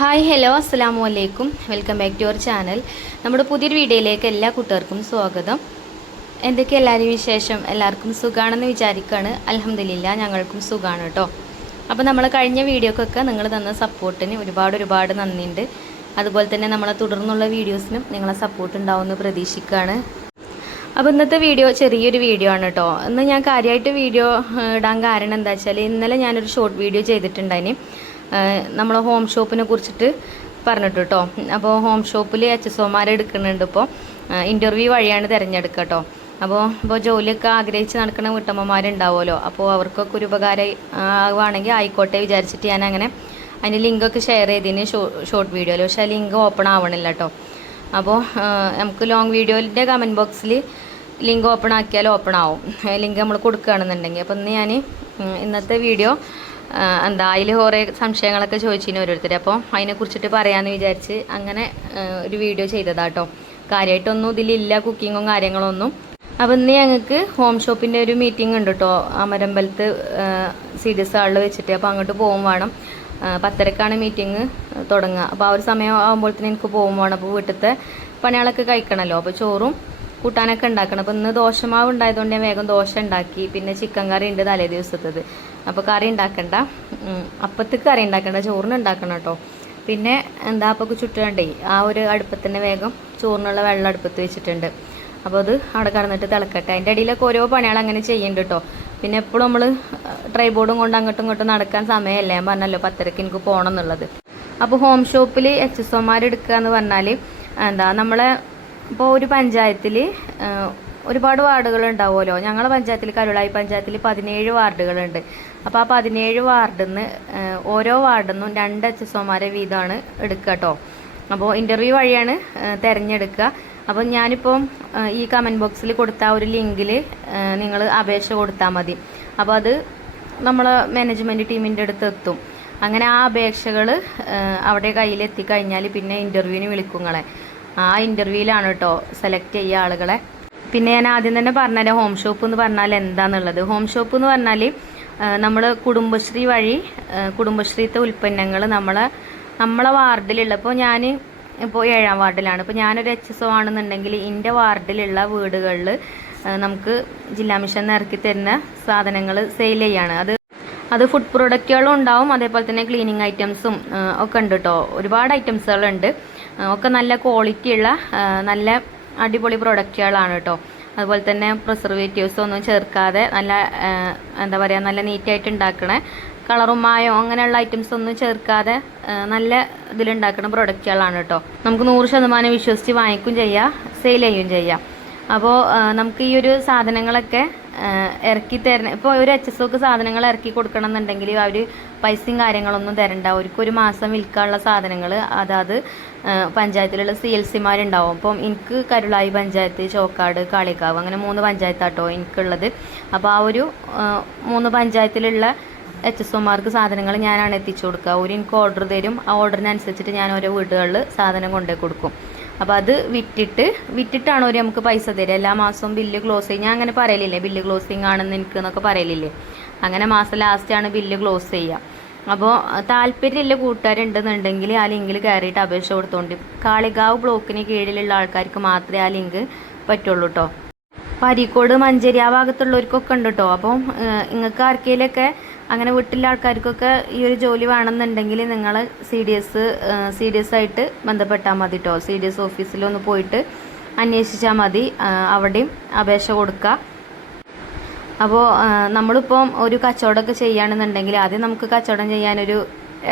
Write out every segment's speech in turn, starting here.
Hi hello അസ്സലാമു അലൈക്കും welcome back to our channel. നമ്മുടെ പുതിയൊരു വീഡിയോയിലേക്ക് എല്ലാ കൂട്ടുകാർക്കും സ്വാഗതം. എന്തൊക്കെ എല്ലാവരും വിശേഷം? എല്ലാവർക്കും സുഖമാണെന്ന് വിചാരിക്കുകയാണ്. അൽഹംദുലില്ലാ ഞങ്ങൾക്കും സുഖമാണ് കേട്ടോ. അപ്പോൾ നമ്മൾ കഴിഞ്ഞ വീഡിയോക്കൊക്കെ നിങ്ങൾ തന്ന സപ്പോർട്ടിന് ഒരുപാട് നന്ദിയുണ്ട്. അതുപോലെ തന്നെ നമ്മളെ തുടർന്നുള്ള വീഡിയോസിനും നിങ്ങളെ സപ്പോർട്ട് ഉണ്ടാവുമെന്ന് പ്രതീക്ഷിക്കുകയാണ്. അപ്പോൾ ഇന്നത്തെ വീഡിയോ ചെറിയൊരു വീഡിയോ ആണ് കേട്ടോ. ഇന്ന് ഞാൻ കാര്യമായിട്ട് വീഡിയോ ഇടാൻ കാരണം എന്താ വെച്ചാൽ ഇന്നലെ ഞാനൊരു ഷോർട്ട് വീഡിയോ ചെയ്തിട്ടുണ്ടായിന് നമ്മൾ ഹോം ഷോപ്പിനെ കുറിച്ചിട്ട് പറഞ്ഞിട്ട് കേട്ടോ. അപ്പോൾ ഹോം ഷോപ്പിൽ HSOമാരെ എടുക്കുന്നുണ്ട്. ഇപ്പോൾ ഇൻ്റർവ്യൂ വഴിയാണ് തിരഞ്ഞെടുക്കുക കേട്ടോ. അപ്പോൾ ജോലിയൊക്കെ ആഗ്രഹിച്ച് നടക്കുന്ന വീട്ടമ്മമാരുണ്ടാവുമല്ലോ. അപ്പോൾ അവർക്കൊക്കെ ഒരു ഉപകാരം ആവുകയാണെങ്കിൽ ആയിക്കോട്ടെ വിചാരിച്ചിട്ട് ഞാൻ അങ്ങനെ അതിൻ്റെ ലിങ്കൊക്കെ ഷെയർ ചെയ്തതിന് ഷോർട്ട് വീഡിയോയിൽ. പക്ഷേ ആ ലിങ്ക് ഓപ്പൺ ആവണില്ല കേട്ടോ. അപ്പോൾ നമുക്ക് ലോങ് വീഡിയോയിൻ്റെ കമൻറ്റ് ബോക്സിൽ ലിങ്ക് ഓപ്പൺ ആക്കിയാൽ ഓപ്പൺ ആവും, ലിങ്ക് നമ്മൾ കൊടുക്കുകയാണെന്നുണ്ടെങ്കിൽ. അപ്പോൾ ഇന്ന് ഞാൻ ഇന്നത്തെ വീഡിയോ അതിൽ കുറേ സംശയങ്ങളൊക്കെ ചോദിച്ചിന് ഓരോരുത്തർ. അപ്പോൾ അതിനെക്കുറിച്ചിട്ട് പറയാമെന്ന് വിചാരിച്ച് അങ്ങനെ ഒരു വീഡിയോ ചെയ്തതാട്ടോ. കാര്യമായിട്ടൊന്നും ഇതിലില്ല, കുക്കിങ്ങും കാര്യങ്ങളൊന്നും. അപ്പോൾ ഇന്ന് ഞങ്ങൾക്ക് ഹോം ഷോപ്പിൻ്റെ ഒരു മീറ്റിംഗ് ഉണ്ട് കേട്ടോ, അമരമ്പലത്ത് CDS ഹാളിൽ വെച്ചിട്ട്. അപ്പോൾ അങ്ങോട്ട് പോകും വേണം. 10:30ക്കാണ് മീറ്റിംഗ് തുടങ്ങുക. അപ്പോൾ ആ ഒരു സമയം ആകുമ്പോഴത്തേന് എനിക്ക് പോകും വേണം. അപ്പോൾ വീട്ടിലത്തെ പണികളൊക്കെ കഴിക്കണമല്ലോ. അപ്പോൾ ചോറും കൂട്ടാനൊക്കെ ഉണ്ടാക്കണം. അപ്പോൾ ഇന്ന് ദോശമാവ് ഉണ്ടായതുകൊണ്ട് ഞാൻ വേഗം ദോശ ഉണ്ടാക്കി. പിന്നെ ചിക്കൻ കറി ഉണ്ട് തലേ ദിവസത്തത്. അപ്പോൾ കറി ഉണ്ടാക്കണ്ട, അപ്പത്തേക്ക് കറി ഉണ്ടാക്കണ്ട, ചോറിന് ഉണ്ടാക്കണം കേട്ടോ. പിന്നെ അപ്പോൾ ചുട്ടുകൊണ്ടേ ആ ഒരു അടുപ്പത്തിൻ്റെ വേഗം ചോറിനുള്ള വെള്ളം അടുപ്പത്ത് വെച്ചിട്ടുണ്ട്. അപ്പോൾ അത് അവിടെ കിടന്നിട്ട് തിളക്കട്ടെ. അതിൻ്റെ ഇടയിലൊക്കെ ഓരോ പണികൾ അങ്ങനെ ചെയ്യുന്നുണ്ട് കേട്ടോ. പിന്നെ എപ്പോഴും നമ്മൾ ട്രൈബോർഡും കൊണ്ട് അങ്ങോട്ടും ഇങ്ങോട്ടും നടക്കാൻ സമയമല്ലേ. ഞാൻ പറഞ്ഞല്ലോ 10:30ക്ക് എനിക്ക് പോകണം എന്നുള്ളത്. അപ്പോൾ ഹോം ഷോപ്പിൽ HSOമാർ എടുക്കുക എന്ന് പറഞ്ഞാൽ നമ്മളെ ഇപ്പോൾ ഒരു പഞ്ചായത്തിൽ ഒരുപാട് വാർഡുകൾ ഉണ്ടാവുമല്ലോ. ഞങ്ങളുടെ പഞ്ചായത്തിൽ കരുളായി പഞ്ചായത്തിൽ 17 വാർഡുകളുണ്ട്. അപ്പോൾ ആ 17 വാർഡിൽ നിന്ന് ഓരോ വാർഡിൽ നിന്നും 2 HSOമാരെ വീതമാണ് എടുക്കുക കേട്ടോ. അപ്പോൾ ഇൻ്റർവ്യൂ വഴിയാണ് തിരഞ്ഞെടുക്കുക. അപ്പോൾ ഞാനിപ്പം ഈ കമൻറ്റ് ബോക്സിൽ കൊടുത്ത ഒരു ലിങ്കിൽ നിങ്ങൾ അപേക്ഷ കൊടുത്താൽ മതി. അപ്പോൾ അത് നമ്മൾ മാനേജ്മെൻറ്റ് ടീമിൻ്റെ അടുത്ത് എത്തും. അങ്ങനെ ആ അപേക്ഷകൾ അവിടെ കയ്യിലെത്തിക്കഴിഞ്ഞാൽ പിന്നെ ഇൻ്റർവ്യൂവിന് വിളിക്കുങ്ങളെ. ആ ഇൻ്റർവ്യൂവിലാണ് കേട്ടോ സെലക്ട് ചെയ്യുക ആളുകളെ. പിന്നെ ഞാൻ ആദ്യം തന്നെ പറഞ്ഞുതരാം ഹോം ഷോപ്പ് എന്ന് പറഞ്ഞാൽ എന്താണെന്നുള്ളത്. ഹോം ഷോപ്പ് എന്ന് പറഞ്ഞാൽ നമ്മൾ കുടുംബശ്രീ വഴി കുടുംബശ്രീത്തെ ഉൽപ്പന്നങ്ങൾ നമ്മളെ വാർഡിലുള്ള, ഇപ്പോൾ ഞാൻ ഇപ്പോൾ 7ാം വാർഡിലാണ്. ഇപ്പോൾ ഞാനൊരു HSO ആണെന്നുണ്ടെങ്കിൽ എൻ്റെ വാർഡിലുള്ള വീടുകളിൽ നമുക്ക് ജില്ലാ മിഷൻ ഇറക്കി തരുന്ന സാധനങ്ങൾ സെയിൽ ചെയ്യാണ്. അത് ഫുഡ് പ്രൊഡക്റ്റുകളും ഉണ്ടാവും, അതേപോലെ തന്നെ ക്ലീനിങ് ഐറ്റംസും ഒക്കെ ഉണ്ട് കേട്ടോ. ഒരുപാട് ഐറ്റംസുകളുണ്ട്. ഒക്കെ നല്ല ക്വാളിറ്റിയുള്ള നല്ല അടിപൊളി പ്രൊഡക്റ്റുകളാണ് കേട്ടോ. അതുപോലെ തന്നെ പ്രിസർവേറ്റീവ്സ് ഒന്നും ചേർക്കാതെ നല്ല നല്ല നീറ്റായിട്ട് ഉണ്ടാക്കണ, കളറും മായോ അങ്ങനെയുള്ള ഐറ്റംസ് ഒന്നും ചേർക്കാതെ നല്ല ഇതിലുണ്ടാക്കുന്ന പ്രൊഡക്റ്റുകളാണ് കേട്ടോ. നമുക്ക് 100% വിശ്വസിച്ച് വാങ്ങിക്കുകയും ചെയ്യാം, സെയിൽ ചെയ്യുകയും ചെയ്യാം. അപ്പോൾ നമുക്ക് ഈ ഒരു സാധനങ്ങളൊക്കെ ഇറക്കി തരണം. ഇപ്പോൾ ഒരു HSOക്ക് സാധനങ്ങൾ ഇറക്കി കൊടുക്കണം എന്നുണ്ടെങ്കിൽ അവർ പൈസയും കാര്യങ്ങളൊന്നും തരണ്ട. ഒരു മാസം വിൽക്കാനുള്ള സാധനങ്ങൾ അതാത് പഞ്ചായത്തിലുള്ള CLCമാരുണ്ടാവും. അപ്പം എനിക്ക് കരുളായി പഞ്ചായത്ത്, ചോക്കാട്, കാളികാവ് അങ്ങനെ 3 പഞ്ചായത്താട്ടോ എനിക്കുള്ളത്. അപ്പോൾ ആ ഒരു 3 പഞ്ചായത്തിലുള്ള HSOമാർക്ക് സാധനങ്ങൾ ഞാനാണ് എത്തിച്ചു കൊടുക്കുക. എനിക്ക് ഓർഡർ തരും. ആ ഓർഡറിനനുസരിച്ചിട്ട് ഞാൻ ഓരോ വീടുകളിൽ സാധനം കൊണ്ടുപോയി കൊടുക്കും. അപ്പോൾ അത് വിറ്റിട്ടാണ് അവർ നമുക്ക് പൈസ തരിക. എല്ലാ മാസവും ബില്ല് ക്ലോസ് ചെയ്യും. ഞാൻ അങ്ങനെ പറയലില്ലേ, ബില്ല് ക്ലോസിങ് ആണെന്ന് എനിക്ക് എന്നൊക്കെ പറയലില്ലേ. അങ്ങനെ മാസം ലാസ്റ്റാണ് ബില്ല് ക്ലോസ് ചെയ്യുക. അപ്പോൾ താല്പര്യമില്ല കൂട്ടുകാരുണ്ടെന്നുണ്ടെങ്കിൽ ആ ലിങ്കിൽ കയറിയിട്ട് അപേക്ഷ കൊടുത്തോണ്ട്. കാളികാവ് ബ്ലോക്കിന് കീഴിലുള്ള ആൾക്കാർക്ക് മാത്രമേ ആ ലിങ്ക് പറ്റുള്ളൂ കേട്ടോ. അരീക്കോട്, മഞ്ചേരി ആ ഭാഗത്തുള്ളവർക്കൊക്കെ ഉണ്ട് കേട്ടോ. അപ്പം നിങ്ങൾക്ക് ആർക്കെങ്കിലൊക്കെ അങ്ങനെ വീട്ടിലെ ആൾക്കാർക്കൊക്കെ ഈ ഒരു ജോലി വേണമെന്നുണ്ടെങ്കിൽ നിങ്ങൾ CDS ആയിട്ട് ബന്ധപ്പെട്ടാൽ മതി കേട്ടോ. CDS ഓഫീസിലൊന്ന് പോയിട്ട് അന്വേഷിച്ചാൽ മതി, അവിടെയും അപേക്ഷ കൊടുക്കുക. അപ്പോൾ നമ്മളിപ്പം ഒരു കച്ചവടമൊക്കെ ചെയ്യുകയാണെന്നുണ്ടെങ്കിൽ ആദ്യം നമുക്ക് കച്ചവടം ചെയ്യാനൊരു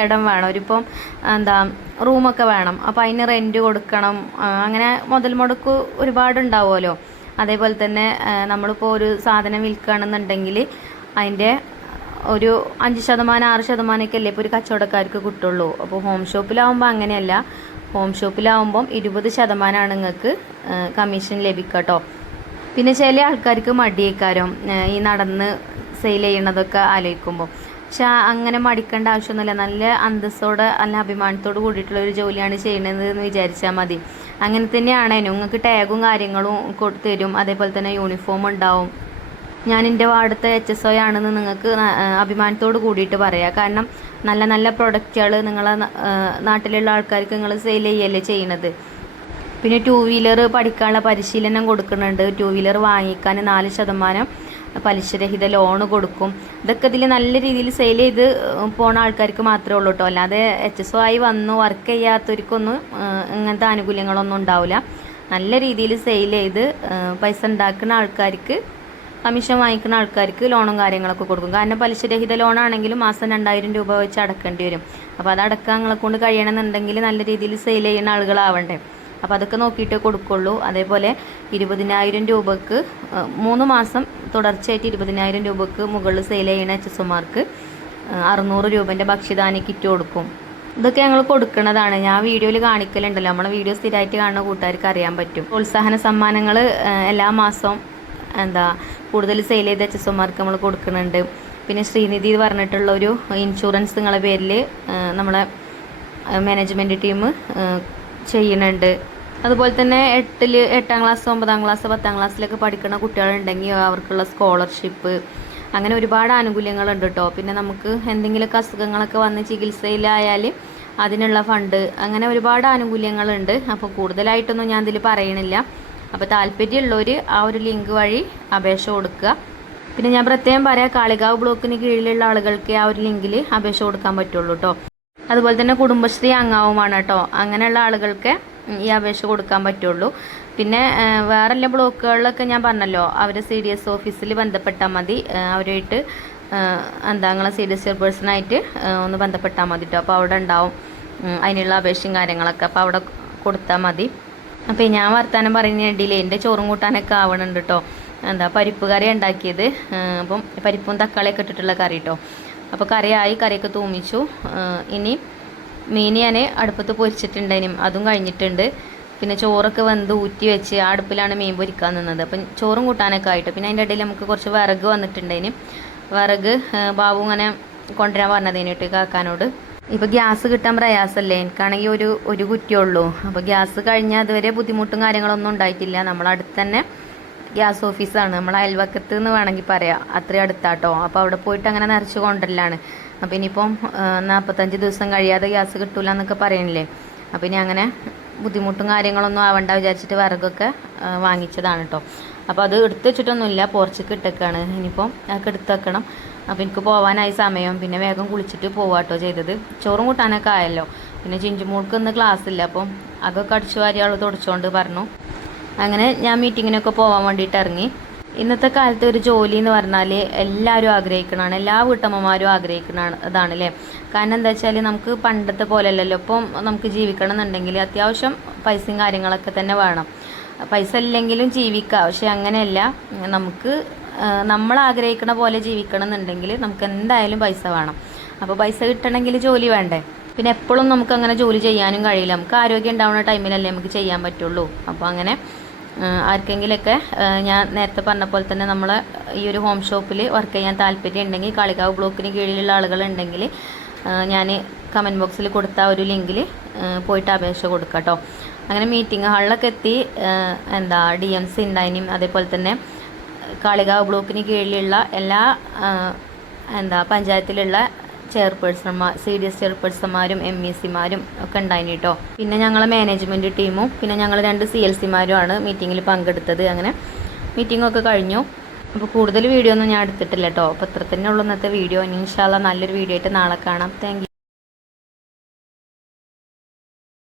ഇടം വേണം, റൂമൊക്കെ വേണം. അപ്പോൾ അതിന് റെൻറ്റ് കൊടുക്കണം. അങ്ങനെ മുതൽ മുടക്ക് ഒരുപാടുണ്ടാവുമല്ലോ. അതേപോലെ തന്നെ നമ്മളിപ്പോൾ ഒരു സാധനം വിൽക്കുകയാണെന്നുണ്ടെങ്കിൽ അതിൻ്റെ ഒരു 5%, 6%ഒക്കെ അല്ലേ ഇപ്പോൾ ഒരു കച്ചവടക്കാർക്ക് കിട്ടുള്ളൂ. അപ്പോൾ ഹോം ഷോപ്പിലാവുമ്പോൾ അങ്ങനെയല്ല. ഹോം ഷോപ്പിലാവുമ്പം 20% നിങ്ങൾക്ക് കമ്മീഷൻ ലഭിക്കുക കേട്ടോ. പിന്നെ ചില ആൾക്കാർക്ക് മടിയേക്കാരം ഈ നടന്ന് സെയിൽ ചെയ്യണതൊക്കെ ആലോചിക്കുമ്പോൾ. പക്ഷെ അങ്ങനെ മടിക്കേണ്ട ആവശ്യമൊന്നുമില്ല. നല്ല അന്തസ്സോടെ നല്ല അഭിമാനത്തോട് കൂടിയിട്ടുള്ള ഒരു ജോലിയാണ് ചെയ്യുന്നത് എന്ന് വിചാരിച്ചാൽ മതി. അങ്ങനെ തന്നെയാണ്. നിങ്ങൾക്ക് ടാഗും കാര്യങ്ങളും തരും. അതേപോലെ തന്നെ യൂണിഫോം ഉണ്ടാവും. ഞാൻ എൻ്റെ വാർഡത്തെ HSO ആണെന്ന് നിങ്ങൾക്ക് അഭിമാനത്തോട് കൂടിയിട്ട് പറയാം. കാരണം നല്ല നല്ല പ്രൊഡക്റ്റുകൾ നിങ്ങളെ നാട്ടിലുള്ള ആൾക്കാർക്ക് നിങ്ങൾ സെയിൽ ചെയ്യല്ലേ ചെയ്യണത്. പിന്നെ 2 വീലർ പഠിക്കാനുള്ള പരിശീലനം കൊടുക്കുന്നുണ്ട്. 2 വീലർ വാങ്ങിക്കാൻ 4% പലിശരഹിത ലോണ് കൊടുക്കും. ഇതൊക്കെ ഇതിൽ നല്ല രീതിയിൽ സെയിൽ ചെയ്ത് പോണ ആൾക്കാർക്ക് മാത്രമേ ഉള്ളൂ കേട്ടോ. അല്ലാതെ HSO ആയി വന്നു വർക്ക് ചെയ്യാത്തവർക്കൊന്നും ഇങ്ങനത്തെ ആനുകൂല്യങ്ങളൊന്നും ഉണ്ടാവില്ല. നല്ല രീതിയിൽ സെയിൽ ചെയ്ത് പൈസ ഉണ്ടാക്കുന്ന ആൾക്കാർക്ക്, കമ്മീഷൻ വാങ്ങിക്കുന്ന ആൾക്കാർക്ക് ലോണും കാര്യങ്ങളൊക്കെ കൊടുക്കും. കാരണം പലിശരഹിത ലോണാണെങ്കിലും മാസം 2000 രൂപ വെച്ച് അടക്കേണ്ടി വരും. അപ്പോൾ അത് അടക്കാൻ നിങ്ങളെ കൊണ്ട് കഴിയണമെന്നുണ്ടെങ്കിൽ നല്ല രീതിയിൽ സെയിൽ ചെയ്യുന്ന ആളുകളാവണ്ടേ. അപ്പോൾ അതൊക്കെ നോക്കിയിട്ടേ കൊടുക്കുള്ളൂ. അതേപോലെ 20,000 രൂപക്ക് 3 മാസം തുടർച്ചയായിട്ട് 20,000 രൂപക്ക് മുകളിൽ സെയിൽ ചെയ്യുന്ന HSOമാർക്ക് 600 രൂപേൻ്റെ ഭക്ഷ്യധാന്യ കിറ്റ് കൊടുക്കും. ഇതൊക്കെ ഞങ്ങൾ കൊടുക്കുന്നതാണ്. ഞാൻ വീഡിയോയിൽ കാണിക്കലുണ്ടല്ലോ, നമ്മളെ വീഡിയോ സ്ഥിരമായിട്ട് കാണുന്ന കൂട്ടുകാർക്ക് അറിയാൻ പറ്റും. പ്രോത്സാഹന സമ്മാനങ്ങൾ എല്ലാ മാസവും കൂടുതൽ സെയിൽ ചെയ്ത HSOമാർക്ക് നമ്മൾ കൊടുക്കുന്നുണ്ട്. പിന്നെ ശ്രീനിധി പറഞ്ഞിട്ടുള്ള ഒരു ഇൻഷുറൻസ് നിങ്ങളെ പേരിൽ നമ്മളെ മാനേജ്മെൻറ്റ് ടീം ചെയ്യുന്നുണ്ട്. അതുപോലെ തന്നെ 8ാം ക്ലാസ് 9ാം ക്ലാസ് 10ാം ക്ലാസ്സിലൊക്കെ പഠിക്കുന്ന കുട്ടികളുണ്ടെങ്കിൽ അവർക്കുള്ള സ്കോളർഷിപ്പ്, അങ്ങനെ ഒരുപാട് ആനുകൂല്യങ്ങളുണ്ട് കേട്ടോ. പിന്നെ നമുക്ക് എന്തെങ്കിലുമൊക്കെ അസുഖങ്ങളൊക്കെ വന്ന് ചികിത്സയിലായാൽ അതിനുള്ള ഫണ്ട്, അങ്ങനെ ഒരുപാട് ആനുകൂല്യങ്ങളുണ്ട്. അപ്പോൾ കൂടുതലായിട്ടൊന്നും ഞാൻ ഇതിൽ പറയണില്ല. അപ്പോൾ താല്പര്യമുള്ളവർ ആ ഒരു ലിങ്ക് വഴി അപേക്ഷ കൊടുക്കുക. പിന്നെ ഞാൻ പ്രത്യേകം പറയാം, കാളികാവ് ബ്ലോക്കിന് കീഴിലുള്ള ആളുകൾക്ക് ആ ഒരു ലിങ്കിൽ അപേക്ഷ കൊടുക്കാൻ പറ്റുള്ളൂ കേട്ടോ. അതുപോലെ തന്നെ കുടുംബശ്രീ അംഗവുമാണ് കേട്ടോ. അങ്ങനെയുള്ള ആളുകൾക്ക് ഈ അപേക്ഷ കൊടുക്കാൻ പറ്റുള്ളൂ. പിന്നെ വേറെല്ല ബ്ലോക്കുകളിലൊക്കെ ഞാൻ പറഞ്ഞല്ലോ, അവർ CDS ഓഫീസിൽ ബന്ധപ്പെട്ടാൽ മതി. അവരുമായിട്ട് നിങ്ങളെ CDS ചെയർപേഴ്സണായിട്ട് ഒന്ന് ബന്ധപ്പെട്ടാൽ മതി കേട്ടോ. അപ്പോൾ അവിടെ ഉണ്ടാവും അതിനുള്ള അപേക്ഷയും കാര്യങ്ങളൊക്കെ. അപ്പോൾ അവിടെ കൊടുത്താൽ മതി. അപ്പോൾ ഞാൻ വർത്താനം പറയുന്നതിനിടയിൽ എൻ്റെ ചോറും കൂട്ടാനൊക്കെ ആവണുണ്ട് കേട്ടോ. പരിപ്പ് കറി ഉണ്ടാക്കിയത്. അപ്പം പരിപ്പും തക്കാളിയൊക്കെ ഇട്ടിട്ടുള്ള കറി കേട്ടോ. അപ്പോൾ കറിയൊക്കെ തൂമിച്ചു. ഇനി മീൻ ഞാൻ അടുപ്പത്ത് പൊരിച്ചിട്ടുണ്ടേനും, അതും കഴിഞ്ഞിട്ടുണ്ട്. പിന്നെ ചോറൊക്കെ വെന്ത് ഊറ്റി വെച്ച് ആ അടുപ്പിലാണ് മീൻ പൊരിക്കാൻ നിന്നത്. അപ്പം ചോറും കൂട്ടാനൊക്കെ ആയിട്ട് പിന്നെ അതിൻ്റെ ഇടയിൽ നമുക്ക് കുറച്ച് വിറക് വന്നിട്ടുണ്ടേനും. വിറക് ബാബു ഇങ്ങനെ കൊണ്ടുവരാൻ പറഞ്ഞതേനിട്ട് കാക്കാനോട്. ഇപ്പോൾ ഗ്യാസ് കിട്ടാൻ പ്രയാസമല്ലേ, എനിക്കാണെങ്കിൽ ഒരു കുറ്റിയുള്ളൂ. അപ്പോൾ ഗ്യാസ് കഴിഞ്ഞാൽ അതുവരെ ബുദ്ധിമുട്ടും കാര്യങ്ങളൊന്നും ഉണ്ടായിട്ടില്ല. നമ്മളടുത്ത് തന്നെ ഗ്യാസ് ഓഫീസാണ്, നമ്മളെ അയൽവക്കത്ത് എന്ന് വേണമെങ്കിൽ പറയാം. അത്രയും അടുത്താട്ടോ. അപ്പോൾ അവിടെ പോയിട്ട് അങ്ങനെ നിറച്ച് കൊണ്ടുവരലാണ്. അപ്പോൾ ഇനിയിപ്പം 45 ദിവസം കഴിയാതെ ഗ്യാസ് കിട്ടൂല എന്നൊക്കെ പറയണില്ലേ. അപ്പോൾ ഇനി അങ്ങനെ ബുദ്ധിമുട്ടും കാര്യങ്ങളൊന്നും ആവണ്ട വിചാരിച്ചിട്ട് വിറകൊക്കെ വാങ്ങിച്ചതാണ് കേട്ടോ. അപ്പോൾ അത് എടുത്ത് വെച്ചിട്ടൊന്നുമില്ല, പോർച്ചക്ക് ഇട്ടേക്കാണ്. ഇനിയിപ്പം അതൊക്കെ എടുത്ത് വെക്കണം. അപ്പോൾ എനിക്ക് പോകാനായി സമയം. പിന്നെ വേഗം കുളിച്ചിട്ട് പോവാട്ടോ ചെയ്തത്. ചോറും കൂട്ടാനൊക്കെ ആയല്ലോ. പിന്നെ ചിഞ്ചുമോൾക്ക് ഇന്ന് ക്ലാസ് ഇല്ല, അപ്പം അതൊക്കെ അടിച്ചു വാരി ആൾ തുടച്ചുകൊണ്ട് പറഞ്ഞു. അങ്ങനെ ഞാൻ മീറ്റിങ്ങിനൊക്കെ പോകാൻ വേണ്ടിയിട്ട് ഇറങ്ങി. ഇന്നത്തെ കാലത്ത് ഒരു ജോലി എന്ന് പറഞ്ഞാൽ എല്ലാവരും ആഗ്രഹിക്കുന്നതാണ്, എല്ലാ വീട്ടമ്മമാരും ആഗ്രഹിക്കുന്നതാണ് അതാണ് അല്ലേ. കാരണം എന്താ വെച്ചാൽ നമുക്ക് പണ്ടത്തെ പോലെ അല്ലല്ലോ. ഇപ്പം നമുക്ക് ജീവിക്കണം എന്നുണ്ടെങ്കിൽ അത്യാവശ്യം പൈസയും കാര്യങ്ങളൊക്കെ തന്നെ വേണം. പൈസ ഇല്ലെങ്കിലും ജീവിക്കാം. പക്ഷെ അങ്ങനെയല്ല, നമുക്ക് നമ്മൾ ആഗ്രഹിക്കുന്ന പോലെ ജീവിക്കണം എന്നുണ്ടെങ്കിൽ നമുക്ക് എന്തായാലും പൈസ വേണം. അപ്പോൾ പൈസ കിട്ടണമെങ്കിൽ ജോലി വേണ്ടേ. പിന്നെ എപ്പോഴും നമുക്ക് അങ്ങനെ ജോലി ചെയ്യാനും കഴിയില്ല. നമുക്ക് ആരോഗ്യം ഉണ്ടാവുന്ന ടൈമിലല്ലേ നമുക്ക് ചെയ്യാൻ പറ്റുള്ളൂ. അപ്പോൾ അങ്ങനെ ആർക്കെങ്കിലൊക്കെ ഞാൻ നേരത്തെ പറഞ്ഞ പോലെ തന്നെ നമ്മൾ ഈ ഒരു ഹോം ഷോപ്പിൽ വർക്ക് ചെയ്യാൻ താല്പര്യം ഉണ്ടെങ്കിൽ, കാളികാവ് ബ്ലോക്കിന് കീഴിലുള്ള ആളുകളുണ്ടെങ്കിൽ ഞാൻ കമൻറ്റ് ബോക്സിൽ കൊടുത്ത ഒരു ലിങ്കിൽ പോയിട്ട് അപേക്ഷ കൊടുക്കാം കേട്ടോ. അങ്ങനെ മീറ്റിംഗ് ഹാളിലൊക്കെ എത്തി. DMC ഉണ്ടായിനും. അതേപോലെ തന്നെ കാളികാവ് ബ്ലോക്കിന് കീഴിലുള്ള എല്ലാ പഞ്ചായത്തിലുള്ള ചെയർപേഴ്സൺമാർ, CDS ചെയർപേഴ്സന്മാരും MECമാരും ഒക്കെ ഉണ്ടായിന് കേട്ടോ. പിന്നെ ഞങ്ങളെ മാനേജ്മെൻറ്റ് ടീമും പിന്നെ ഞങ്ങൾ 2 CLCമാരുമാണ് മീറ്റിങ്ങിൽ പങ്കെടുത്തത്. അങ്ങനെ മീറ്റിങ്ങൊക്കെ കഴിഞ്ഞു. അപ്പോൾ കൂടുതൽ വീഡിയോ ഒന്നും ഞാൻ എടുത്തിട്ടില്ല കേട്ടോ. അപ്പോൾ ഇത്ര തന്നെ ഉള്ളൂ ഇന്നത്തെ വീഡിയോ. ഇൻഷാ അല്ലാഹ് നല്ലൊരു വീഡിയോ ആയിട്ട് നാളെ കാണാം. Thank you.